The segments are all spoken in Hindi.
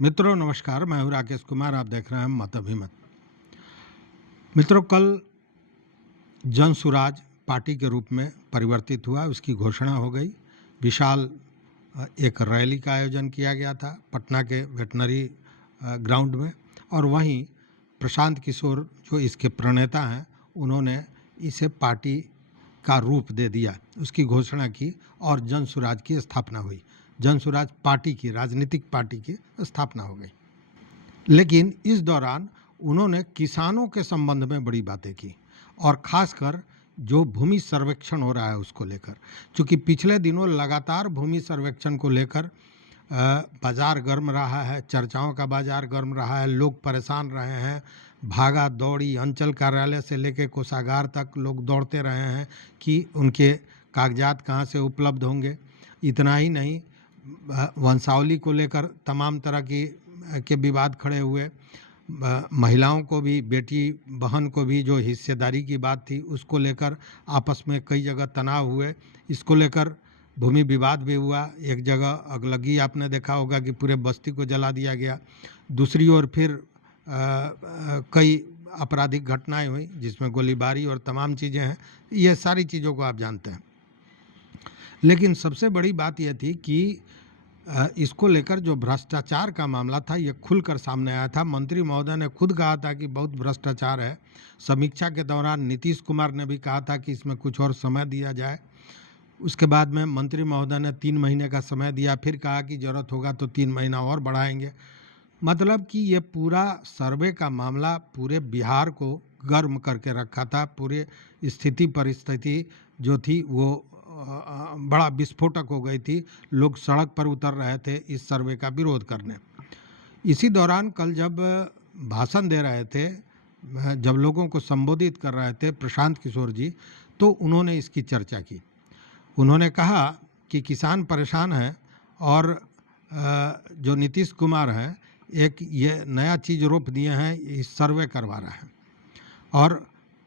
मित्रों नमस्कार, मैं हूं राकेश कुमार। आप देख रहे हैं मत अभिमत। मित्रों, कल जन सुराज पार्टी के रूप में परिवर्तित हुआ, उसकी घोषणा हो गई। विशाल एक रैली का आयोजन किया गया था पटना के वेटनरी ग्राउंड में, और वहीं प्रशांत किशोर जो इसके प्रणेता हैं, उन्होंने इसे पार्टी का रूप दे दिया, उसकी घोषणा की और जन सुराज की स्थापना हुई। जन सुराज पार्टी की, राजनीतिक पार्टी की स्थापना हो गई। लेकिन इस दौरान उन्होंने किसानों के संबंध में बड़ी बातें की, और खासकर जो भूमि सर्वेक्षण हो रहा है उसको लेकर। क्योंकि पिछले दिनों लगातार भूमि सर्वेक्षण को लेकर बाजार गर्म रहा है, चर्चाओं का बाजार गर्म रहा है, लोग परेशान रहे हैं। भागा दौड़ी अंचल कार्यालय से लेकर कोषागार तक लोग दौड़ते रहे हैं कि उनके कागजात कहाँ से उपलब्ध होंगे। इतना ही नहीं, वंशावली को लेकर तमाम तरह के विवाद खड़े हुए। महिलाओं को भी, बेटी बहन को भी जो हिस्सेदारी की बात थी उसको लेकर आपस में कई जगह तनाव हुए। इसको लेकर भूमि विवाद भी हुआ। एक जगह अगलगी आपने देखा होगा कि पूरे बस्ती को जला दिया गया। दूसरी ओर फिर कई आपराधिक घटनाएं हुई जिसमें गोलीबारी और तमाम चीज़ें हैं। ये सारी चीज़ों को आप जानते हैं। लेकिन सबसे बड़ी बात यह थी कि इसको लेकर जो भ्रष्टाचार का मामला था ये खुलकर सामने आया था। मंत्री महोदय ने खुद कहा था कि बहुत भ्रष्टाचार है। समीक्षा के दौरान नीतीश कुमार ने भी कहा था कि इसमें कुछ और समय दिया जाए। उसके बाद में मंत्री महोदय ने 3 महीने का समय दिया, फिर कहा कि ज़रूरत होगा तो 3 महीना और बढ़ाएंगे। मतलब कि ये पूरा सर्वे का मामला पूरे बिहार को गर्म करके रखा था। पूरे स्थिति परिस्थिति जो थी वो बड़ा विस्फोटक हो गई थी। लोग सड़क पर उतर रहे थे इस सर्वे का विरोध करने। इसी दौरान कल जब भाषण दे रहे थे, जब लोगों को संबोधित कर रहे थे प्रशांत किशोर जी, तो उन्होंने इसकी चर्चा की। उन्होंने कहा कि किसान परेशान हैं और जो नीतीश कुमार हैं एक ये नया चीज़ रोप दिए हैं, इस सर्वे करवा रहे हैं। और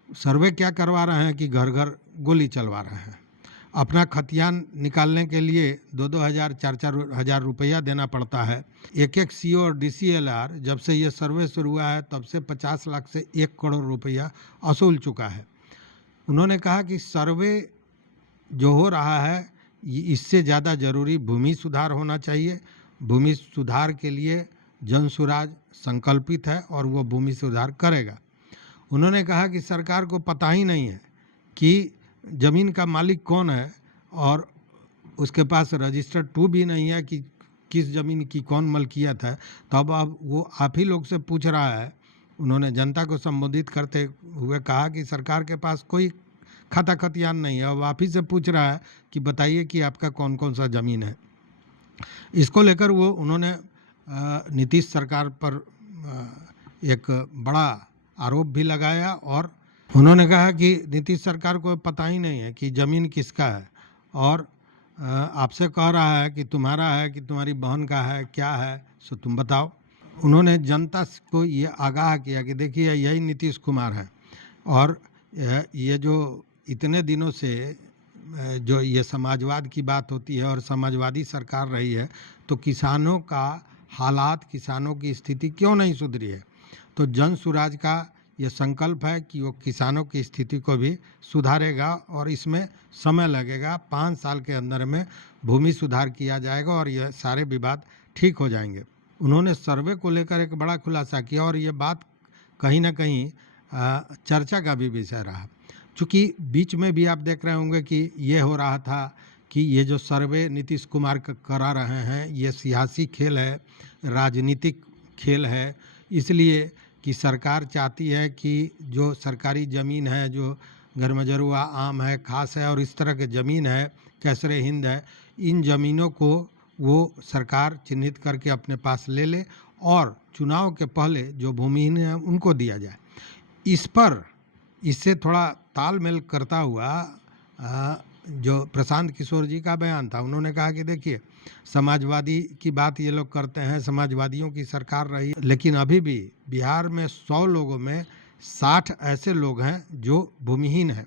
सर्वे क्या करवा रहे हैं कि घर घर गोली चलवा रहे हैं। अपना खतियान निकालने के लिए 2-2 हज़ार 4-4 हज़ार रुपया देना पड़ता है। एक सीओ और डीसीएलआर जब से ये सर्वे शुरू हुआ है तब से 50 लाख से 1 करोड़ रुपया वसूल चुका है। उन्होंने कहा कि सर्वे जो हो रहा है इससे ज़्यादा ज़रूरी भूमि सुधार होना चाहिए। भूमि सुधार के लिए जनसुराज संकल्पित है और वो भूमि सुधार करेगा। उन्होंने कहा कि सरकार को पता ही नहीं है कि ज़मीन का मालिक कौन है, और उसके पास रजिस्टर 2 भी नहीं है कि किस ज़मीन की कौन मलकियत है। तब अब वो आप ही लोग से पूछ रहा है। उन्होंने जनता को संबोधित करते हुए कहा कि सरकार के पास कोई खाता खतियान नहीं है, अब आप ही से पूछ रहा है कि बताइए कि आपका कौन कौन सा ज़मीन है। इसको लेकर वो उन्होंने नीतीश सरकार पर एक बड़ा आरोप भी लगाया, और उन्होंने कहा कि नीतीश सरकार को पता ही नहीं है कि ज़मीन किसका है, और आपसे कह रहा है कि तुम्हारा है कि तुम्हारी बहन का है, क्या है सो तुम बताओ। उन्होंने जनता को ये आगाह किया कि देखिए यही नीतीश कुमार है, और ये जो इतने दिनों से जो ये समाजवाद की बात होती है और समाजवादी सरकार रही है, तो किसानों का हालात, किसानों की स्थिति क्यों नहीं सुधरी है। तो जन सुराज का ये संकल्प है कि वो किसानों की स्थिति को भी सुधारेगा, और इसमें समय लगेगा। 5 साल के अंदर में भूमि सुधार किया जाएगा और ये सारे विवाद ठीक हो जाएंगे। उन्होंने सर्वे को लेकर एक बड़ा खुलासा किया, और ये बात कहीं ना कहीं चर्चा का भी विषय रहा। चूँकि बीच में भी आप देख रहे होंगे कि ये हो रहा था कि ये जो सर्वे नीतीश कुमार करा रहे हैं ये सियासी खेल है, राजनीतिक खेल है। इसलिए कि सरकार चाहती है कि जो सरकारी ज़मीन है, जो गरमजरुआ आम है, खास है और इस तरह के ज़मीन है, कैसरे हिंद है, इन ज़मीनों को वो सरकार चिन्हित करके अपने पास ले ले और चुनाव के पहले जो भूमिहीन है उनको दिया जाए। इससे थोड़ा तालमेल करता हुआ जो प्रशांत किशोर जी का बयान था, उन्होंने कहा कि देखिए समाजवादी की बात ये लोग करते हैं, समाजवादियों की सरकार रही, लेकिन अभी भी बिहार में 100 लोगों में 60 ऐसे लोग हैं जो भूमिहीन हैं,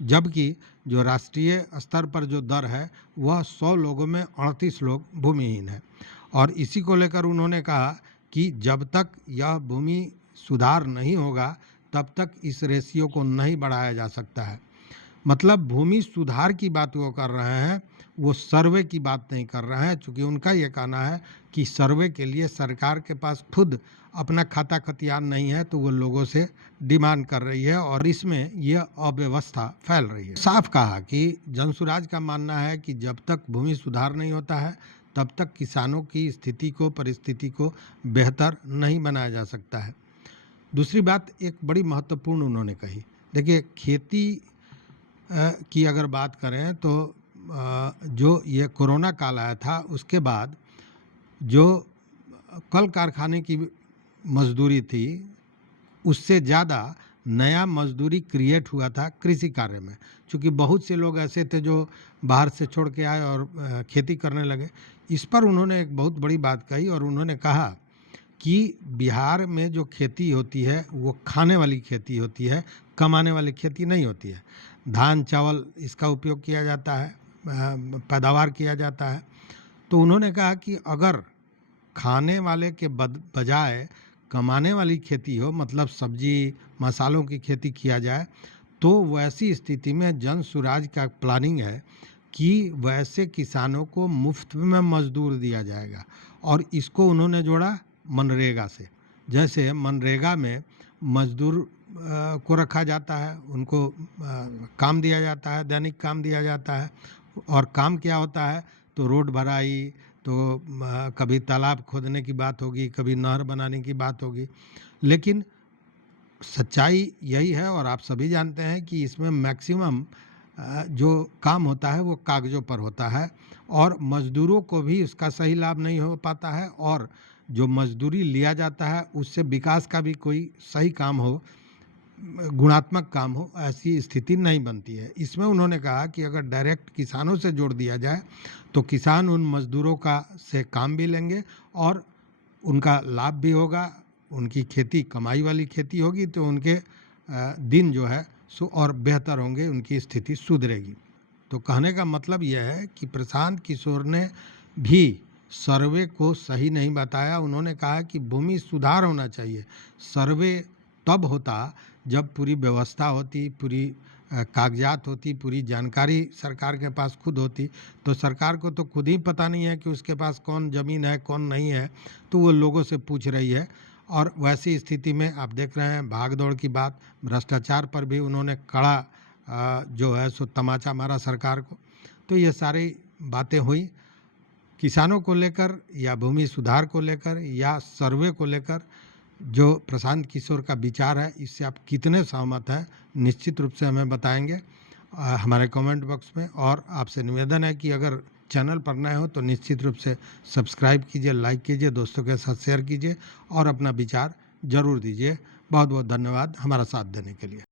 जबकि जो राष्ट्रीय स्तर पर जो दर है वह 100 लोगों में 38 लोग भूमिहीन हैं। और इसी को लेकर उन्होंने कहा कि जब तक यह भूमि सुधार नहीं होगा तब तक इस रेशियो को नहीं बढ़ाया जा सकता है। मतलब भूमि सुधार की बात वो कर रहे हैं, वो सर्वे की बात नहीं कर रहे हैं, चूँकि उनका ये कहना है कि सर्वे के लिए सरकार के पास खुद अपना खाता खतियान नहीं है, तो वो लोगों से डिमांड कर रही है और इसमें यह अव्यवस्था फैल रही है। साफ कहा कि जनसुराज का मानना है कि जब तक भूमि सुधार नहीं होता है तब तक किसानों की स्थिति को, परिस्थिति को बेहतर नहीं बनाया जा सकता है। दूसरी बात एक बड़ी महत्वपूर्ण उन्होंने कही, देखिए खेती की अगर बात करें तो जो ये कोरोना काल आया था उसके बाद जो कल कारखाने की मजदूरी थी उससे ज़्यादा नया मजदूरी क्रिएट हुआ था कृषि कार्य में, क्योंकि बहुत से लोग ऐसे थे जो बाहर से छोड़ के आए और खेती करने लगे। इस पर उन्होंने एक बहुत बड़ी बात कही और उन्होंने कहा कि बिहार में जो खेती होती है वो खाने वाली खेती होती है, कमाने वाली खेती नहीं होती है। धान चावल इसका उपयोग किया जाता है, पैदावार किया जाता है। तो उन्होंने कहा कि अगर खाने वाले के बजाय कमाने वाली खेती हो, मतलब सब्जी मसालों की खेती किया जाए, तो वैसी स्थिति में जनसुराज का प्लानिंग है कि वैसे किसानों को मुफ्त में मजदूर दिया जाएगा। और इसको उन्होंने जोड़ा मनरेगा से। जैसे मनरेगा में मजदूर को रखा जाता है, उनको काम दिया जाता है, दैनिक काम दिया जाता है। और काम क्या होता है, तो रोड भराई, तो कभी तालाब खोदने की बात होगी, कभी नहर बनाने की बात होगी। लेकिन सच्चाई यही है और आप सभी जानते हैं कि इसमें मैक्सिमम जो काम होता है वो कागज़ों पर होता है और मज़दूरों को भी उसका सही लाभ नहीं हो पाता है और जो मजदूरी लिया जाता है उससे विकास का भी कोई सही काम हो, गुणात्मक काम हो, ऐसी स्थिति नहीं बनती है। इसमें उन्होंने कहा कि अगर डायरेक्ट किसानों से जोड़ दिया जाए तो किसान उन मजदूरों का से काम भी लेंगे और उनका लाभ भी होगा, उनकी खेती कमाई वाली खेती होगी, तो उनके दिन जो है सो और बेहतर होंगे, उनकी स्थिति सुधरेगी। तो कहने का मतलब यह है कि प्रशांत किशोर ने भी सर्वे को सही नहीं बताया। उन्होंने कहा कि भूमि सुधार होना चाहिए। सर्वे तब होता जब पूरी व्यवस्था होती, पूरी कागजात होती, पूरी जानकारी सरकार के पास खुद होती। तो सरकार को तो खुद ही पता नहीं है कि उसके पास कौन ज़मीन है कौन नहीं है, तो वो लोगों से पूछ रही है। और वैसी स्थिति में आप देख रहे हैं भाग दौड़ की बात, भ्रष्टाचार पर भी उन्होंने कड़ा जो है सो तमाचा मारा सरकार को। तो ये सारी बातें हुई किसानों को लेकर या भूमि सुधार को लेकर या सर्वे को लेकर। जो प्रशांत किशोर का विचार है इससे आप कितने सहमत हैं, निश्चित रूप से हमें बताएंगे हमारे कमेंट बॉक्स में। और आपसे निवेदन है कि अगर चैनल पर नए हो तो निश्चित रूप से सब्सक्राइब कीजिए, लाइक कीजिए, दोस्तों के साथ शेयर कीजिए और अपना विचार जरूर दीजिए। बहुत बहुत धन्यवाद हमारा साथ देने के लिए।